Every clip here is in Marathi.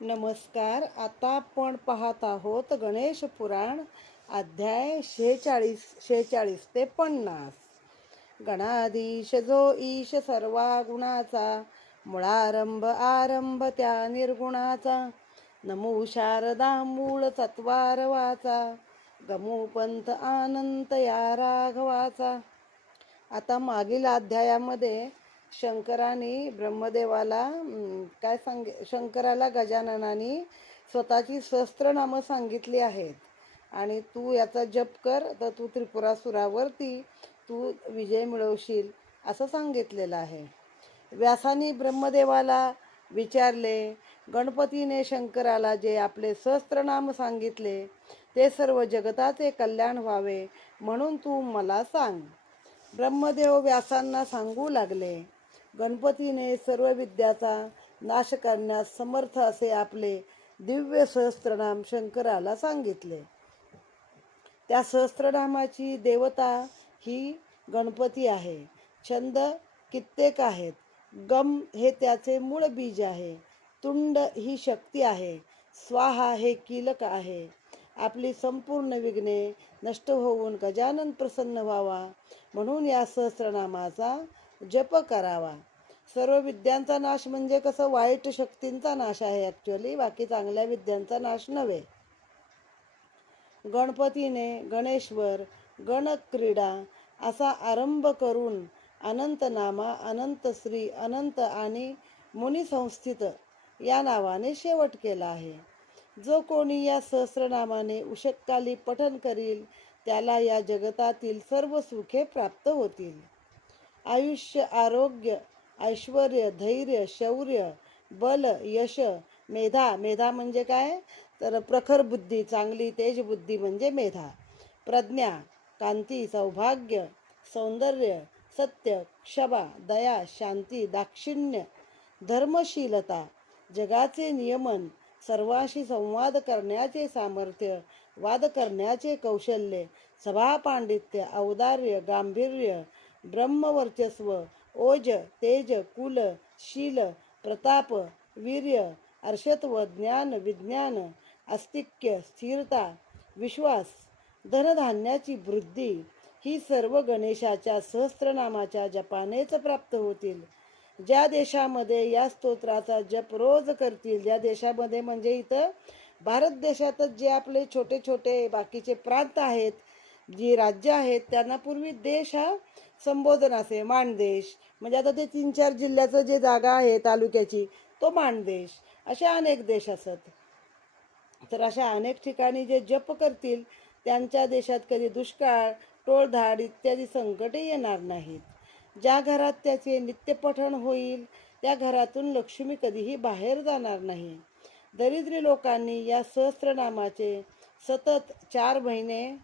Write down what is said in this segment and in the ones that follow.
नमस्कार. आता आपण पाहत आहोत गणेश पुराण अध्याय 46 ते 50. गणाधीश जो ईश सर्वा गुणाचा, मुळारंभ आरंभ त्या निर्गुणाचा. नमो शारदा मूळ तत्वारवाचा, गमू पंथ आनंत या राघवाचा. आता मागील अध्यायामध्ये शंकराने ब्रह्मदेवाला शंकराला गजाननाने स्वतःची सहस्त्रनामं सांगितली आहेत आणि तू याचा जप कर तर तू त्रिपुरासुरावरती तू विजय मिळवशील असं सांगितलेलं आहे. व्यासाने ब्रह्मदेवाला विचारले, गणपतीने शंकराला जे आपले सहस्त्रनाम सांगितले ते सर्व जगताचे कल्याण व्हावे म्हणून तू मला सांग. ब्रह्मदेव व्यासांना सांगू लागले, गणपतीने सर्व विद्याचा नाश करण्यास समर्थ असे आपले दिव्य सहस्त्रनाम शंकराला सांगितले. त्या सहस्त्रनामाची देवता ही गणपती आहे. छंद कित्येक आहेत. गम हे त्याचे मूळ बीज आहे. तुंड ही शक्ती आहे. स्वाहा हे कीलक आहे. आपली संपूर्ण विघ्ने नष्ट होऊन गजानन प्रसन्न व्हावा म्हणून या सहस्त्रनामाचा जप करावा. सर्व विद्यांचा नाश म्हणजे कसं, वाईट शक्तींचा नाश आहे ॲक्च्युअली, बाकी चांगल्या विद्यांचा नाश नव्हे. गणपतीने गणेश्वर, गणक्रीडा असा आरंभ करून अनंत नामा, अनंत श्री, अनंत आणि मुनिसंस्थित या नावाने शेवट केला आहे. जो कोणी या सहस्रनामाने उषःकाली पठन करील त्याला या जगतातील सर्व सुखे प्राप्त होतील. आयुष्य, आरोग्य, ऐश्वर्य, धैर्य, शौर्य, बल, यश, मेधा. मेधा म्हणजे काय तर प्रखर बुद्धी, चांगली तेज बुद्धी म्हणजे मेधा. प्रज्ञा, कांती, सौभाग्य, सौंदर्य, सत्य, क्षमा, दया, शांती, दाक्षिण्य, धर्मशीलता, जगाचे नियमन, सर्वांशी संवाद करण्याचे सामर्थ्य, वाद करण्याचे कौशल्य, सभापांडित्य, औदार्य, गांभीर्य, ब्रह्मवर्चस्व, ओज, तेज, कुल, शील, प्रताप, वीर्य, अर्षत्व, ज्ञान, विज्ञान, आस्तिक्य, स्थिरता, विश्वास, धनधान्याची वृद्धी ही सर्व गणेशाच्या सहस्त्रनामाच्या जपानेच प्राप्त होतील. ज्या देशामध्ये या स्तोत्राचा जप रोज करतील, ज्या देशामध्ये म्हणजे इथं भारत देशातच जे आपले छोटे छोटे बाकीचे प्रांत आहेत, जी राज्य आहेत, त्यांना पूर्वी देश हा संबोधन असे. माणदेश म्हणजे आता ते 3-4 जिल्ह्याचं जे जागा आहे तालुक्याची तो माणदेश, असे अनेक देश असत. तर अशा अनेक ठिकाणी जे जप करतील त्यांच्या देशात कधी दुष्काळ, टोळधाड इत्यादी संकटे येणार नाहीत. ज्या घरात त्याचे नित्यपठण होईल त्या घरातून लक्ष्मी कधीही बाहेर जाणार नाही. दरिद्री लोकांनी या सहस्त्रनामाचे सतत 4 महिने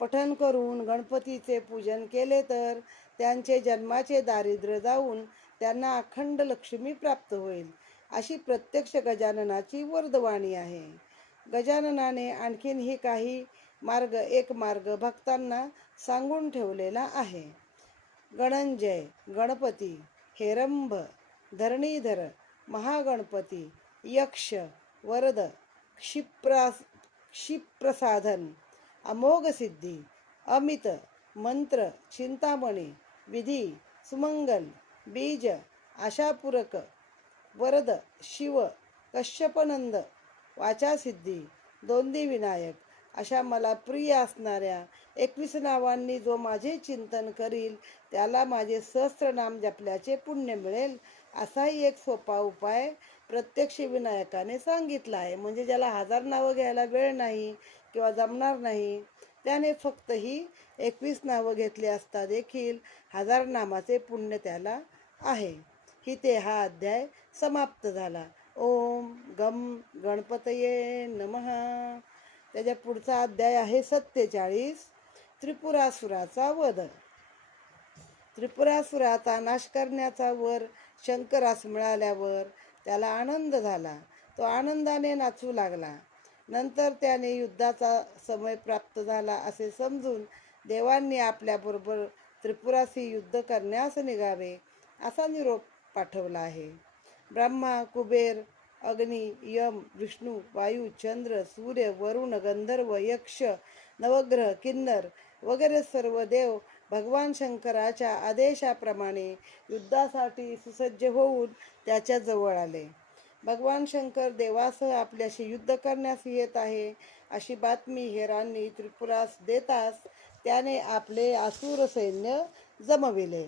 पठण करून गणपतीचे पूजन केले तर त्यांचे जन्माचे दारिद्र्य जाऊन त्यांना अखंड लक्ष्मी प्राप्त होईल, अशी प्रत्यक्ष गजाननाची वर्दवाणी आहे. गजाननाने आणखीनही काही एक मार्ग भक्तांना सांगून ठेवलेला आहे. गणंजय, गणपती, हेरंब, धरणीधर, महागणपती, यक्ष, वरद, क्षिप्रसाधन, अमोघ सिद्धी, अमित, मंत्र, चिंतामणी, विधी, सुमंगल, बीज, आशापूरक, वरद, शिव, कश्यपनंद, वाचासिद्धी, दोंदी विनायक अशा मला प्रिय असणाऱ्या 21 नावांनी जो माझे चिंतन करील त्याला माझे सहस्त्रनाम जपल्याचे पुण्य मिळेल, असाही एक सोपा उपाय प्रत्यक्ष विनायकाने सांगितला आहे. म्हणजे ज्याला 1000 नावं घ्यायला वेळ नाही किंवा जमणार नाही त्याने फक्त ही 21 नावं घेतली असता देखील 1000 नामाचे पुण्य त्याला आहे. हिते हा अध्याय समाप्त झाला. ओम गम गणपतये नमः. त्याच्या पुढचा अध्याय आहे 47, त्रिपुरासुराचा वध. त्रिपुरासुराचा नाश करण्याचा वर शंकरास मिळाल्यावर त्याला आनंद झाला. तो आनंदाने नाचू लागला. नंतर त्याने युद्धाचा समय प्राप्त झाला असे समजून देवांनी आपल्याबरोबर त्रिपुराशी युद्ध करण्यास निघावे असा निरोप पाठवला आहे. ब्रह्मा, कुबेर, अग्नी, यम, विष्णू, वायू, चंद्र, सूर्य, वरुण, गंधर्व, यक्ष, नवग्रह, किन्नर वगैरे सर्व देव भगवान शंकराच्या आदेशाप्रमाणे युद्धासाठी सुसज्ज होऊन त्याच्या जवळ आले. भगवान शंकर देवासह आपल्याशी युद्ध करण्यास येत आहे अशी बातमी हेरांनी त्रिपुरास देताच त्याने आपले असुर सैन्य जमविले.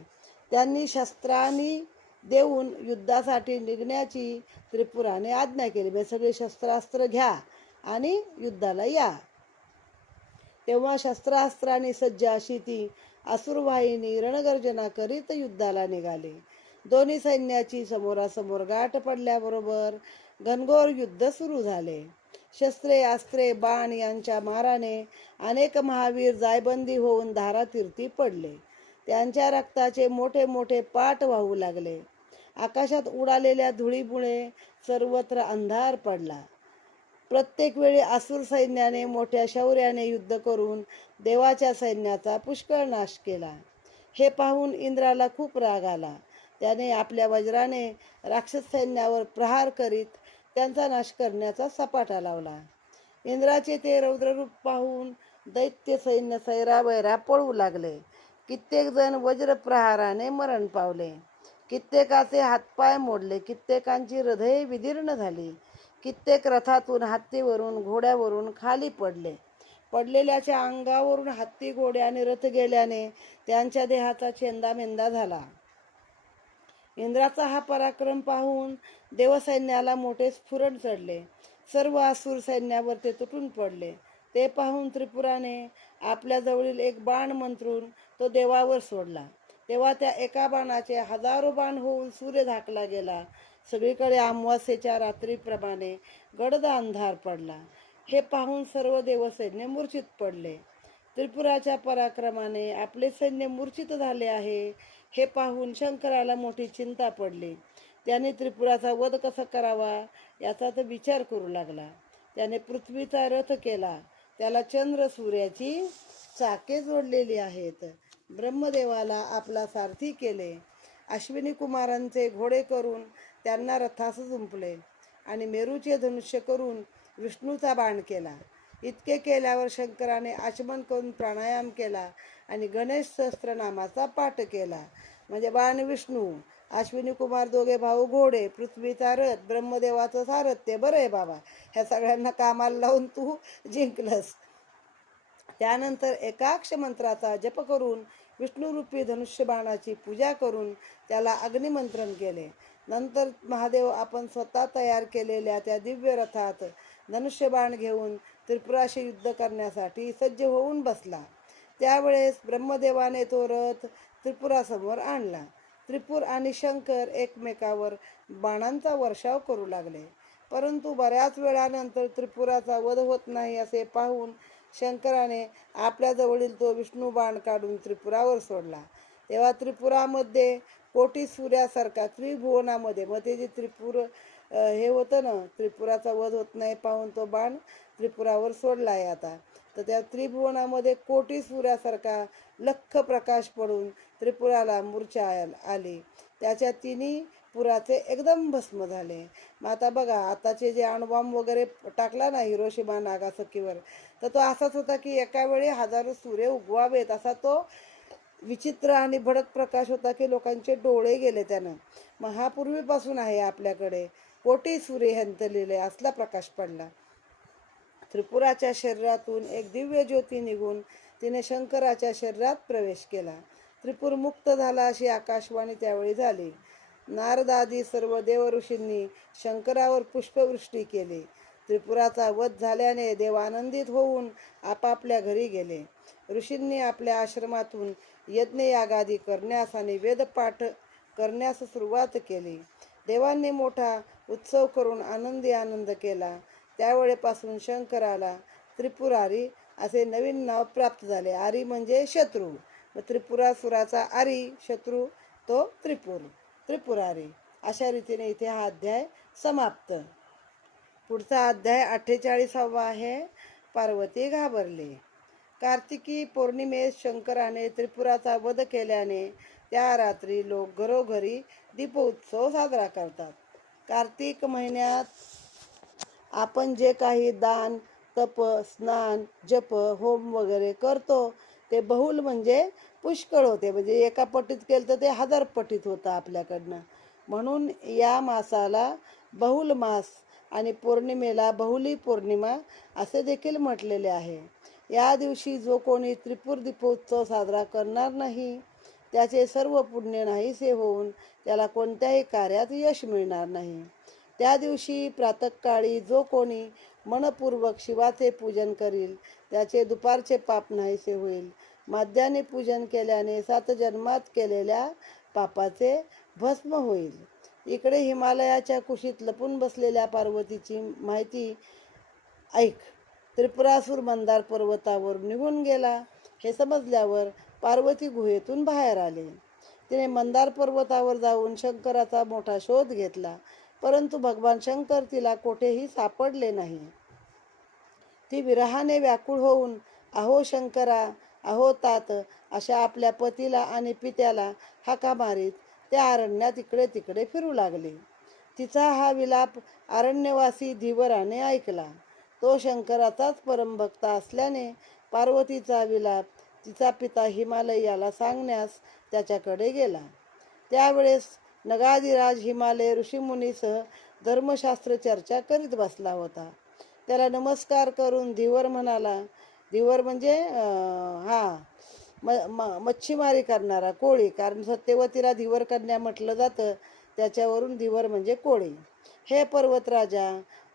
त्यांनी शस्त्रांनी देऊन युद्धासाठी निघण्याची त्रिपुराने आज्ञा केली. म्हणजे सगळे शस्त्रास्त्र घ्या आणि युद्धाला या. तेव्हा शस्त्रास्त्रांनी सज्ज अशी ती असुरवाहिनी रणगर्जना करीत युद्धाला निघाली. दोन्ही सैन्याची समोरासमोर गाठ पडल्याबरोबर घनघोर युद्ध सुरू झाले. शस्त्रे, अस्त्रे, बाण यांच्या माराने अनेक महावीर जायबंदी होऊन धारातीर्थी पडले. त्यांच्या रक्ताचे मोठे मोठे पाट वाहू लागले. आकाशात उडालेल्या धुळीमुळे सर्वत्र अंधार पडला. प्रत्येक वेळी असुर सैन्याने मोठ्या शौर्याने युद्ध करून देवाच्या सैन्याचा पुष्कळ नाश केला. हे पाहून इंद्राला खूप राग आला. त्याने आपल्या वज्राने राक्षस सैन्यावर प्रहार करीत त्यांचा नाश करण्याचा सपाटा लावला. इंद्राचे ते रौद्ररूप पाहून दैत्य सैन्य सैरावैरा पळू लागले. कित्येक जण वज्रप्रहाराने मरण पावले. कित्येकाचे हातपाय मोडले. कित्येकांची हृदये विदीर्ण झाली. कित्येक रथातून, हत्तीवरून, घोड्यावरून खाली पडले. पडलेल्याच्या अंगावरून हत्ती, घोडे आणि रथ गेल्याने त्यांच्या देहाचा चेंदामेंदा झाला. इंद्राचा हा पराक्रम पाहून देवसैन्याला मोठे स्फुरण चढले. सर्व असुर सैन्यावर ते तुटून पडले. ते पाहून त्रिपुराने आपल्या जवळील एक बाण मंत्रून तो देवावर सोडला. तेव्हा त्या एका बाणाचे हजारो बाण होऊन सूर्य झाकला गेला. सगळीकडे अमावास्येच्या रात्रीप्रमाणे गडद अंधार पडला. हे पाहून सर्व देवसैन्य मूर्छित पडले. त्रिपुराच्या पराक्रमाने आपले सैन्य मूर्छित झाले आहे हे पाहून शंकराला मोठी चिंता पडली. त्याने त्रिपुराचा वध कसा करावा याचा तो विचार करू लागला. त्याने पृथ्वीचा रथ केला. त्याला चंद्र सूर्याची चाके जोडलेली आहेत. ब्रह्मदेवाला आपला सारथी केले. अश्विनी कुमारांचे घोडे करून त्यांना रथास जुंपले आणि मेरूचे धनुष्य करून विष्णूचा बाण केला. इतके केल्यावर शंकराने आचमन करून प्राणायाम केला आणि गणेश सहस्त्रनामाचा पाठ केला. म्हणजे बाण विष्णू, अश्विनी कुमार दोघे भाऊ घोडे, पृथ्वीचा रथ, ब्रह्मदेवाचं सारथ्य. बरं आहे बाबा, ह्या सगळ्यांना कामाला लावून तू जिंकलंस. त्यानंतर एकाक्ष मंत्राचा जप करून विष्णुरूपी धनुष्यबाणाची पूजा करून त्याला अग्निमंत्रण केले. नंतर महादेव आपण स्वतः तयार केलेल्या त्या दिव्य रथात धनुष्यबाण घेऊन त्रिपुराशी युद्ध करण्यासाठी सज्ज होऊन बसला. त्यावेळेस ब्रह्मदेवाने तो रथ त्रिपुरासमोर आणला. त्रिपुर आणि शंकर एकमेकावर बाणांचा वर्षाव करू लागले. परंतु बऱ्याच वेळानंतर त्रिपुराचा वध होत नाही असे पाहून शंकराने आपल्या जवळील तो विष्णू बाण काढून त्रिपुरावर सोडला. तेव्हा त्रिपुरामध्ये कोटी सूर्यासारखा त्रिभुवनामध्ये, मग ते जे त्रिपुर हे होतं ना, त्रिपुराचा वध होत नाही पाहून तो बाण त्रिपुरावर सोडला आहे आता. तर त्या त्रिभुवनामध्ये कोटी सूर्यासारखा लख्ख प्रकाश पडून त्रिपुराला मूर्छा आली. त्याच्या तिन्ही पुराचे एकदम भस्म झाले. मग आता बघा, आताचे जे अणुबॉम्ब वगैरे टाकला ना हिरोशिमा नागासाकीवर, तर तो असाच होता की एका वेळी हजारो सूर्य उगवावेत असा तो विचित्र आणि भडक प्रकाश होता की लोकांचे डोळे गेले त्यानं. मग हा पूर्वीपासून आहे आपल्याकडे, कोटी सूर्य हंतलेले असला प्रकाश पडला. त्रिपुराच्या शरीरातून एक दिव्य ज्योती निघून तिने शंकराच्या शरीरात प्रवेश केला. त्रिपुर मुक्त झाला अशी आकाशवाणी त्यावेळी झाली. नारदादी सर्व देवऋषींनी शंकरावर पुष्पवृष्टी केली. त्रिपुराचा वध झाल्याने देव आनंदित होऊन आपापल्या घरी गेले. ऋषींनी आपल्या आश्रमातून यज्ञयागादी करण्यास आणि वेदपाठ करण्यास सुरुवात केली. देवांनी मोठा उत्सव करून आनंदी आनंद केला. त्यावेळेपासून शंकराला त्रिपुरारी असे नवीन नाव प्राप्त झाले. आरी म्हणजे शत्रू, त्रिपुरासुराचा आरी शत्रू तो त्रिपुरारी. अशा रीतीने इथे हा अध्याय समाप्त. पुढचा अध्याय 48वा आहे, पार्वती घाबरली. कार्तिकी पौर्णिमेस शंकराने त्रिपुराचा वध केल्याने त्या रात्री लोक घरोघरी दीपोत्सव साजरा करतात. कार्तिक महिन्यात आपण जे काही दान, तप, स्नान, जप, होम वगैरे करतो ते बहुल म्हणजे पुष्कळ होते. म्हणजे एका पटीत केलं तर ते 1000 पटीत होतं आपल्याकडनं. म्हणून या मासाला बहुल मास आणि पौर्णिमेला बहुली पौर्णिमा असे देखील म्हटलेले आहे. या दिवशी जो कोणी त्रिपुर दीपोत्सव साजरा करणार नाही त्याचे सर्व पुण्य नाहीसे होऊन त्याला कोणत्याही कार्यात यश मिळणार नाही. त्या दिवशी प्रातःकाळी जो कोणी मनपूर्वक शिवाचे पूजन करील त्याचे दुपारचे पाप नाहीसे होईल. माध्याने पूजन केल्याने 7 जन्मात केलेल्या पापाचे भस्म होईल. इकडे हिमालयाच्या कुशीत लपून बसलेल्या पार्वतीची माहिती ऐक. त्रिपुरासूर मंदार पर्वतावर निघून गेला हे समजल्यावर पार्वती गुहेतून बाहेर आले. तिने मंदार पर्वतावर जाऊन शंकराचा मोठा शोध घेतला, परंतु भगवान शंकर तिला कोठेही सापडले नाही. ती विरहाने व्याकुळ होऊन अहो शंकरा, अहो तात अशा आपल्या पतीला आणि पित्याला हाका मारीत त्या अरण्यात इकडे तिकडे फिरू लागली. तिचा हा विलाप अरण्यवासी धीवराने ऐकला. तो शंकराचाच परमभक्त असल्याने पार्वतीचा विलाप तिचा पिता हिमालयाला सांगण्यास त्याच्याकडे गेला. त्यावेळेस नगाधिराज हिमालय ऋषीमुनीसह धर्मशास्त्र चर्चा करीत बसला होता. त्याला नमस्कार करून धीवर म्हणाला, धीवर म्हणजे मच्छीमारी करणारा कोळी, कारण सत्यवतीला धीवर कन्या म्हटलं जातं, त्याच्यावरून धीवर म्हणजे कोळी. हे पर्वतराजा,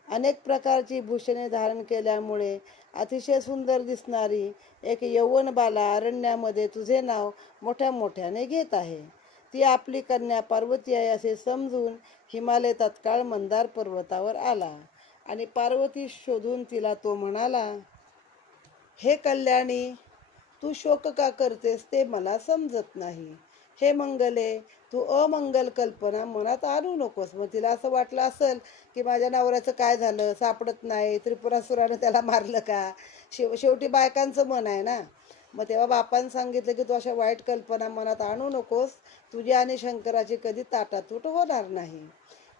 अनेक प्रकारची भूषणे धारण केल्यामुळे अतिशय सुंदर दिसणारी एक यौवन बाला अरण्यामध्ये तुझे नाव मोठ्या मोठ्याने घेत आहे. ती आपली कन्या पार्वती आहे असे समजून हिमालय तत्काळ मंदार पर्वतावर आला आणि पार्वती शोधून तिला तो म्हणाला, हे कल्याणी, तू शोक का करतेस ते मला समजत नाही. हे मंगले, तू अमंगल कल्पना मनात आणू नकोस. मग तिला असं वाटलं असेल की माझ्या नवऱ्याचं काय झालं, सापडत नाही, त्रिपुरासुरानं त्याला मारलं का. शेवटी बायकांचं मन आहे ना. मग तेव्हा बापानं सांगितलं की तू अशा वाईट कल्पना मनात आणू नकोस. तुझी आणि शंकराची कधी ताटातूट होणार नाही.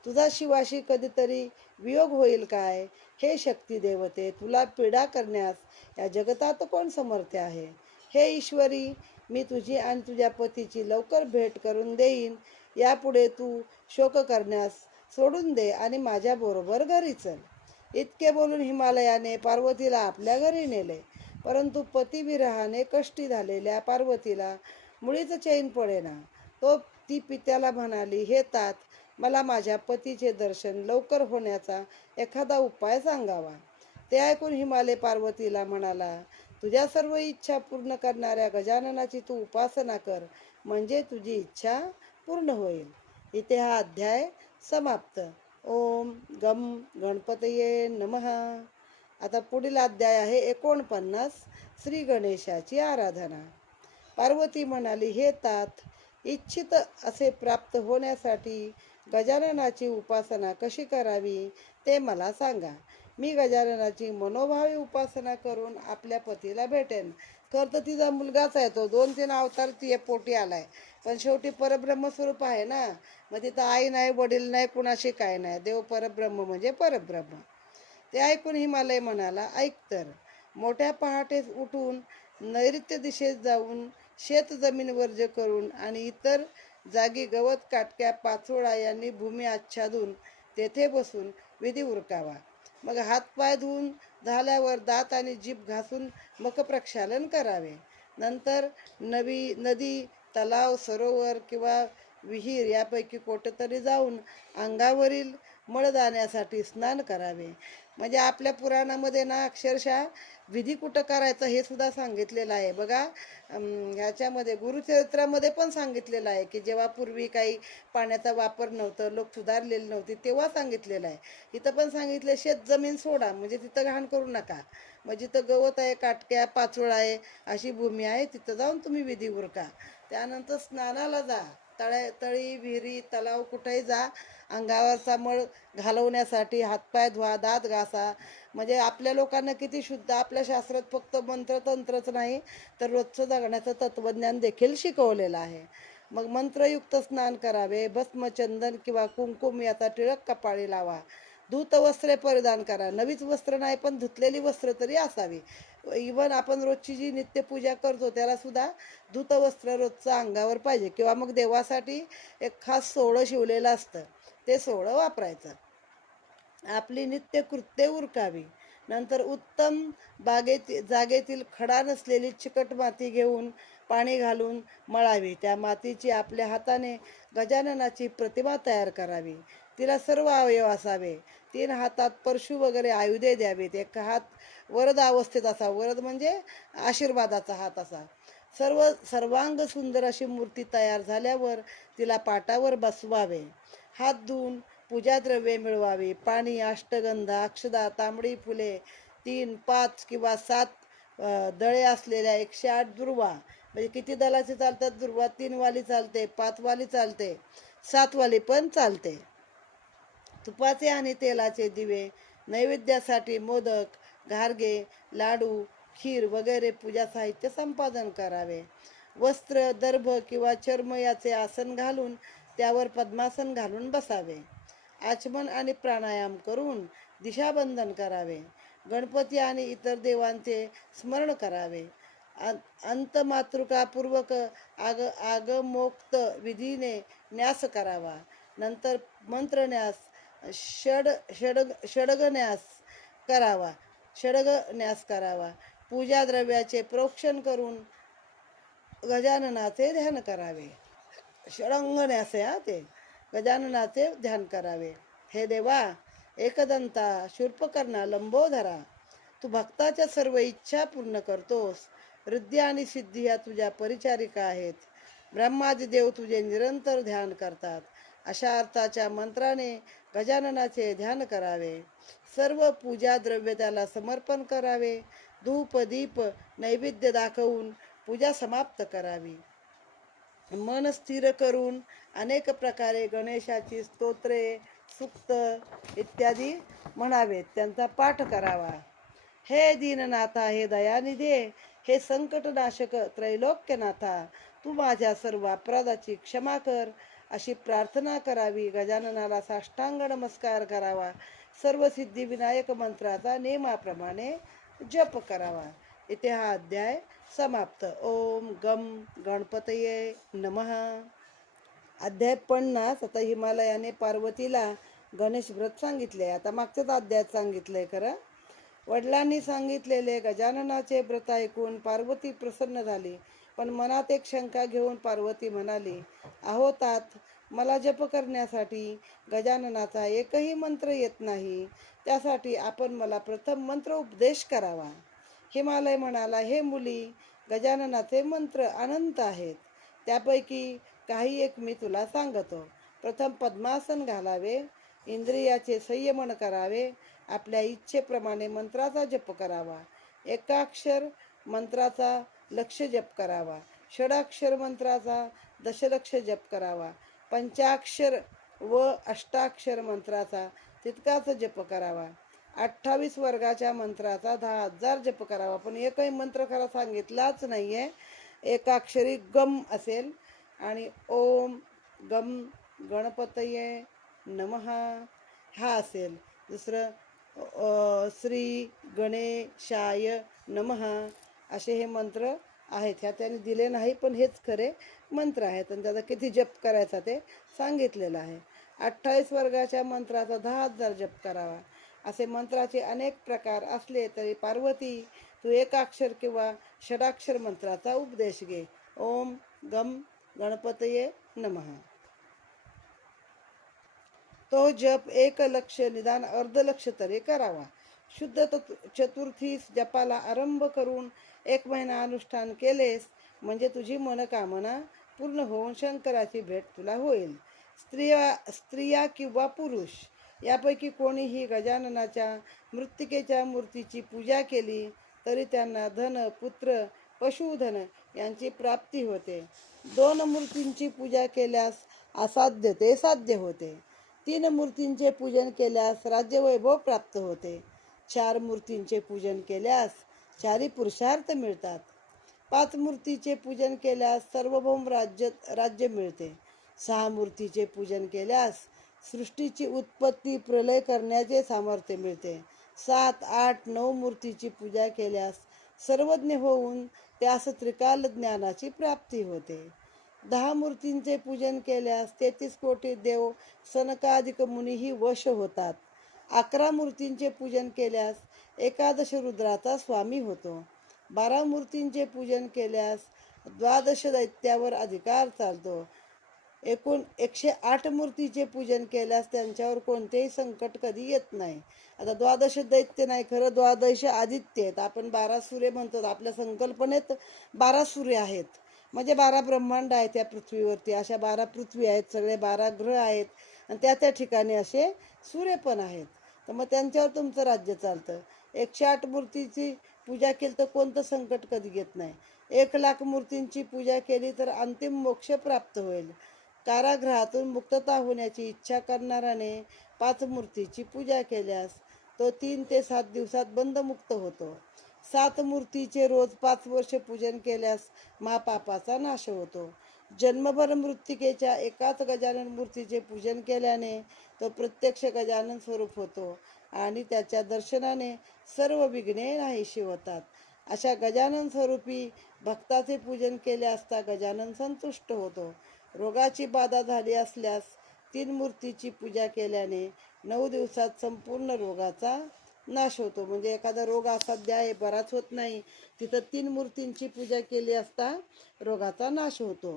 तुझा शिवाशी कधीतरी वियोग होईल काय. हे शक्ती देवते, तुला पीडा करण्यास या जगतात कोण समर्थ आहे. हे ईश्वरी, मी तुझी आणि तुझ्या पतीची लवकर भेट करून देईन. यापुढे तू शोक करण्यास सोडून दे आणि माझ्याबरोबर घरी चल. इतके बोलून हिमालयाने पार्वतीला आपल्या घरी नेले. परंतु पतिविरहाने कष्टी झालेल्या पार्वतीला मुळीच चैन पडेना. ती पित्याला म्हणाली, हे तात, मला माझ्या पतीचे दर्शन लवकर होण्याचा एखादा उपाय सांगावा. ते ऐकून हिमालय पार्वतीला म्हणाला, तुझ्या सर्व इच्छा पूर्ण करणाऱ्या गजाननाची तू उपासना कर, म्हणजे तुझी इच्छा पूर्ण होईल. इथे हा अध्याय समाप्त. ओम गम गणपतये नमः. आता पुढील अध्याय आहे 49, श्री गणेशाची आराधना. पार्वती म्हणाली, हे तात, इच्छित असे प्राप्त होण्यासाठी गजाननाची उपासना कशी करावी ते मला सांगा. मी गजाननाची मनोभावे उपासना करून आपल्या पतीला भेटेन. खरं तर तिचा मुलगाच आहे तो, 2-3 अवतार ती पोटी आलाय, पण शेवटी परब्रह्मस्वरूप आहे ना. मग तिथं आई नाही, वडील नाही, कुणाशी काय नाही. देव परब्रह्म म्हणजे परब्रह्म. ते ऐकून हिमालय म्हणाला, ऐक तर. मोठ्या पहाटेस उठून नैऋत्य दिशेत जाऊन शेत जमीन वर्ज करून आणि इतर जागी गवत, काटक्या, पाचोळा यांनी भूमी आच्छादून तेथे बसून विधी उरकावा. मग हातपाय धुवून झाल्यावर दात आणि जीभ घासून मखप्रक्षालन करावे. नंतर नदी, तलाव, सरोवर किंवा विहीर यापैकी कोठेतरी जाऊन अंगावरील मळदाण्यासाठी स्नान करावे. म्हणजे आपल्या पुराणामध्ये ना अक्षरशः विधी कुठं करायचं हे सुद्धा सांगितलेलं आहे बघा. ह्याच्यामध्ये गुरुचरित्रामध्ये पण सांगितलेलं आहे की जेव्हा पूर्वी काही पाण्याचा वापर नव्हतं, लोक सुधारलेले नव्हते, तेव्हा सांगितलेलं आहे. इथं पण सांगितलं, शेत जमीन सोडा, म्हणजे तिथं घाण करू नका. मग जिथं गवत आहे, काटक्या, पाचोळा आहे, अशी भूमी आहे, तिथं जाऊन तुम्ही विधी उरका. त्यानंतर स्नानाला जा. तळी, विहिरी, तलाव कुठेही जा. अंगावरचा मळ घालवण्यासाठी हातपाय धुवा, दात घासा. म्हणजे आपल्या लोकांना किती शुद्ध. आपल्या शास्त्रात फक्त मंत्रतंत्रच नाही तर रोजचं जगण्याचं तत्त्वज्ञान देखील शिकवलेलं आहे. मग मंत्रयुक्त स्नान करावे. भस्म, चंदन किंवा कुंकुम याचा टिळक कपाळी लावा. धूत वस्त्रे परिधान करा. नवीच वस्त्र नाही, पण धुतलेली वस्त्र तरी असावी. इवन आपण रोजची जी नित्यपूजा करतो त्याला सुद्धा धूत वस्त्र रोजचं अंगावर पाहिजे. किंवा मग देवासाठी एक खास सोवळं शिवलेलं असतं, ते सोवळं वापरायचं. आपली नित्यकृत्ये उरकावी. नंतर उत्तम जागेतील खडा नसलेली चिकट माती घेऊन पाणी घालून मळावी. त्या मातीची आपल्या हाताने गजाननाची प्रतिमा तयार करावी. तिला सर्व अवयव असावे. 3 हातात परशु वगैरे आयुधे द्यावीत. एक हात वरद अवस्थेत असा, वरद म्हणजे आशीर्वादाचा हात असा. सर्वांग सुंदर अशी मूर्ती तयार झाल्यावर तिला पाटावर बसवावे. हात धुवून पूजाद्रव्ये मिळवावी. पाणी, अष्टगंधा, अक्षदा, तांबडी फुले, 3, 5 किंवा 7 दळे असलेल्या 108 दुर्वा. म्हणजे किती दलाचे चालतात दुर्वा? 3 वाली चालते, 5 वाली चालते, 7 वाली पण चालते. तुपाचे आणि तेलाचे दिवे, नैवेद्यासाठी मोदक, घारगे, लाडू, खीर वगैरे पूजा साहित्य संपादन करावे. वस्त्र, दर्भ किंवा चर्म याचे आसन घालून त्यावर पद्मासन घालून बसावे. आचमन आणि प्राणायाम करून दिशाबंधन करावे. गणपती आणि इतर देवांचे स्मरण करावे. अंतमातृकापूर्वक आगमोक्त विधीने न्यास करावा. नंतर मंत्रन्यास, षडगन्यास करावा. पूजा द्रव्याचे प्रोक्षण करून गजाननाचे ध्यान करावे. षडंगन्यास ते गजाननाचे ध्यान करावे. हे देवा, एकदंता, शूर्पकर्णा, लंबोदरा, तू भक्ताच्या सर्व इच्छा पूर्ण करतोस. रिद्धी आणि सिद्धी या तुझ्या परिचारिका आहेत. ब्रह्मादी देव तुझे निरंतर ध्यान करतात. अशा अर्थाच्या मंत्राने गजाननाचे ध्यान करावे. सर्व पूजा द्रव्य त्याला समर्पण करावे. धूप, दीप, नैवेद्य दाखवून पूजा समाप्त करावी. मन स्थिर करून अनेक प्रकारे गणेशाची स्तोत्रे, सूक्त इत्यादी म्हणावेत. त्यांचा पाठ करावा. हे दीननाथा, हे दयानिधे, हे संकटनाशक त्रैलोक्यनाथा, तू माझ्या सर्व अपराधाची क्षमा कर, अशी प्रार्थना करावी. गजाननाला साष्टांग नमस्कार करावा. सर्व सिद्धिविनायक मंत्राचा नियमाप्रमाणे जप करावा. इथे हा अध्याय समाप्त. ओम गम गणपतये नमः. अध्याय 50. आता हिमालयाने पार्वतीला गणेश व्रत सांगितले. आता मागच्याच अध्यायात सांगितलंय खरं. वडिलांनी सांगितलेले गजाननाचे व्रत ऐकून पार्वती प्रसन्न झाली. पण मनात एक शंका घेऊन पार्वती म्हणाली, अहो तात, मला जप करण्यासाठी गजाननाचा एकही मंत्र येत नाही. त्यासाठी आपण मला प्रथम मंत्र उपदेश करावा. हिमालय म्हणाला, हे मुली, गजाननाचे मंत्र अनंत आहेत. त्यापैकी काही एक मी तुला सांगतो. प्रथम पद्मासन घालावे. इंद्रियाचे संयमन करावे. आपल्या इच्छेप्रमाणे मंत्राचा जप करावा. एकाक्षर मंत्राचा लक्ष जप करावा. षडाक्षर मंत्राचा दशलक्ष जप करावा. पंचाक्षर व अष्टाक्षर मंत्राचा तितकाच जप करावा. 28 वर्गाच्या मंत्राचा 10,000 जप करावा. पण एकही मंत्र खरा सांगितलाच नाहीये. एकाक्षरी गम असेल आणि ओम गम गणपतये नमः हा असेल. दुसरं श्री गणेशाय नमः असे हे मंत्र आहेत. ह्या त्याने दिले नाही, पण हेच खरे मंत्र आहेत आणि त्याचा किती जप करायचा ते सांगितलेलं आहे. 28 वर्गाच्या मंत्राचा 10,000 जप करावा. असे मंत्राचे अनेक प्रकार असले तरी पार्वती, तू एकाक्षर किंवा षडाक्षर मंत्राचा उपदेश घे. ओम गम गणपतये नमः. तो जप 1 लक्ष निदान अर्धलक्ष तरी करावा. शुद्ध चतुर्थीस जपाला आरंभ करून 1 महिना अनुष्ठान केलेस म्हणजे तुझी मनोकामना पूर्ण होऊन शंकराची भेट तुला होईल. स्त्रिया किंवा पुरुष यापैकी कोणीही गजाननाच्या मृत्तिकेच्या मूर्तीची पूजा केली तरी त्यांना धन, पुत्र, पशुधन यांची प्राप्ती होते. 2 मूर्तींची पूजा केल्यास असाध्य ते साध्य होते. 3 मूर्तींचे पूजन केल्यास राज्यवैभव प्राप्त होते. 4 मूर्तींचे पूजन केल्यास 4 पुरुषार्थ मिळतात. 5 मूर्तीचे पूजन केल्यास सार्वभौम राज्य मिळते. 6 मूर्तीचे पूजन केल्यास सृष्टीची उत्पत्ती प्रलय करण्याचे सामर्थ्य मिळते. 7, 8, 9 मूर्तीची पूजा केल्यास सर्वज्ञ होऊन त्यास त्रिकाल ज्ञानाची प्राप्ती होते. 10 मूर्तींचे पूजन केल्यास 33 कोटी देव सनकादिक मुनीही वश होतात. 11 मूर्तींचे पूजन केल्यास एकादश रुद्राचा स्वामी होतो. 12 मूर्तींचे पूजन केल्यास 12 दैत्यावर अधिकार चालतो. एकूण 108 मूर्तीचे पूजन केल्यास त्यांच्यावर कोणतेही संकट कधी येत नाही. आता 12 दैत्य नाही, खरं 12 आदित्य आहेत. आपण 12 सूर्य म्हणतो. आपल्या संकल्पनेत 12 सूर्य आहेत, म्हणजे 12 ब्रह्मांड आहेत या पृथ्वीवरती. अशा 12 पृथ्वी आहेत, सगळे 12 ग्रह आहेत आणि त्या ठिकाणी असे सूर्य पण आहेत. तर मग त्यांच्यावर तुमचं राज्य चालतं. 108 मूर्तीची पूजा केली तर कोणतं संकट कधी येत नाही. 1,00,000 मूर्तींची पूजा केली तर अंतिम मोक्ष प्राप्त होईल. कारागृहातून मुक्तता होण्याची इच्छा करणाऱ्याने 5 मूर्तीची पूजा केल्यास तो 3 ते 7 दिवसात बंधमुक्त होतो. 7 मूर्तीचे रोज 5 वर्ष पूजन केल्यास महापापाचा नाश होतो. जन्मभर मृत्तिकेच्या एकाच गजानन मूर्तीचे पूजन केल्याने तो प्रत्यक्ष गजानन स्वरूप होतो आणि त्याच्या दर्शनाने सर्व विघ्ने नाहीशी होतात. अशा गजानन स्वरूपी भक्ताचे पूजन केले असता गजानन संतुष्ट होतो. रोगाची बाधा झाली असल्यास 3 मूर्तीची पूजा केल्याने 9 दिवसात संपूर्ण रोगाचा नाश होतो. म्हणजे एखादा रोग सध्या आहे, बराच होत नाही, तिथं 3 मूर्तींची पूजा केली असता रोगाचा नाश होतो.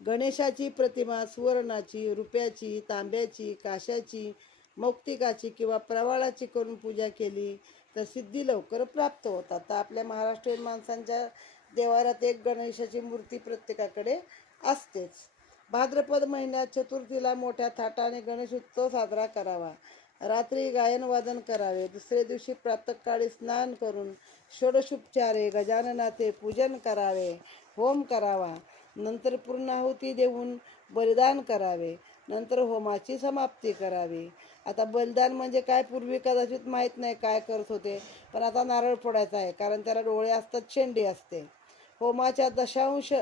गणेशाची प्रतिमा सुवर्णाची, रुप्याची, तांब्याची, काशाची, मौक्तिकाची किंवा प्रवाळाची करून पूजा केली तर सिद्धी लवकर प्राप्त होतात. तर आपल्या महाराष्ट्रीयन माणसांच्या देवाऱ्यात एक गणेशाची मूर्ती प्रत्येकाकडे असतेच. भाद्रपद महिन्यात चतुर्थीला मोठ्या थाटाने गणेश उत्सव साजरा करावा. रात्री गायन वादन करावे. दुसरे दिवशी प्रातःकाळी स्नान करून षोडशोपचारे गजाननाचे पूजन करावे. होम करावा. नंतर पूर्णाहुती देऊन बलिदान करावे. नंतर होमाची समाप्ती करावी. आता बलिदान म्हणजे काय, पूर्वी कदाचित माहीत नाही काय करत होते, पण आता नारळ फोडायचा आहे, कारण त्याला डोळे असतात, शेंडी असते. होमाच्या दशांश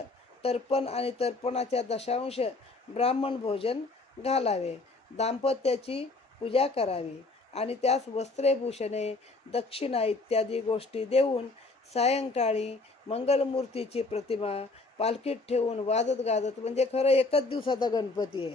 तर्पण आणि तर्पणाच्या दशांश ब्राह्मण भोजन घालावे. दाम्पत्याची पूजा करावी आणि त्यास वस्त्रे, भूषणे, दक्षिणा इत्यादी गोष्टी देऊन सायंकाळी मंगलमूर्तीची प्रतिमा पालखीत ठेवून वाजत गाजत, म्हणजे खरं एकच दिवसाचा गणपती आहे.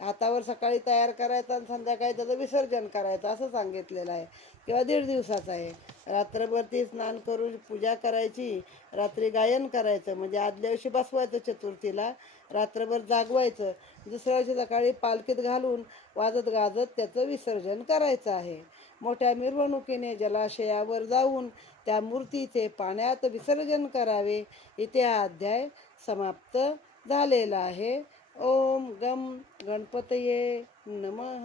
हातावर सकाळी तयार करायचा आणि संध्याकाळी त्याचं विसर्जन करायचं असं सांगितलेलं आहे, किंवा 1.5 दिवसाचा आहे. रात्रभर ती स्नान करून पूजा करायची, रात्री गायन करायचं, म्हणजे आदल्या दिवशी बसवायचं चतुर्थीला, रात्रभर जागवायचं, दुसऱ्या दिवशी सकाळी पालखीत घालून वाजत गाजत त्याचं विसर्जन करायचं आहे. मोठ्या मिरवणुकीने जलाशयावर जाऊन त्या मूर्तीचे पाण्यात विसर्जन करावे. इथे हा अध्याय समाप्त झालेला आहे. ओम गम गणपतये नमः.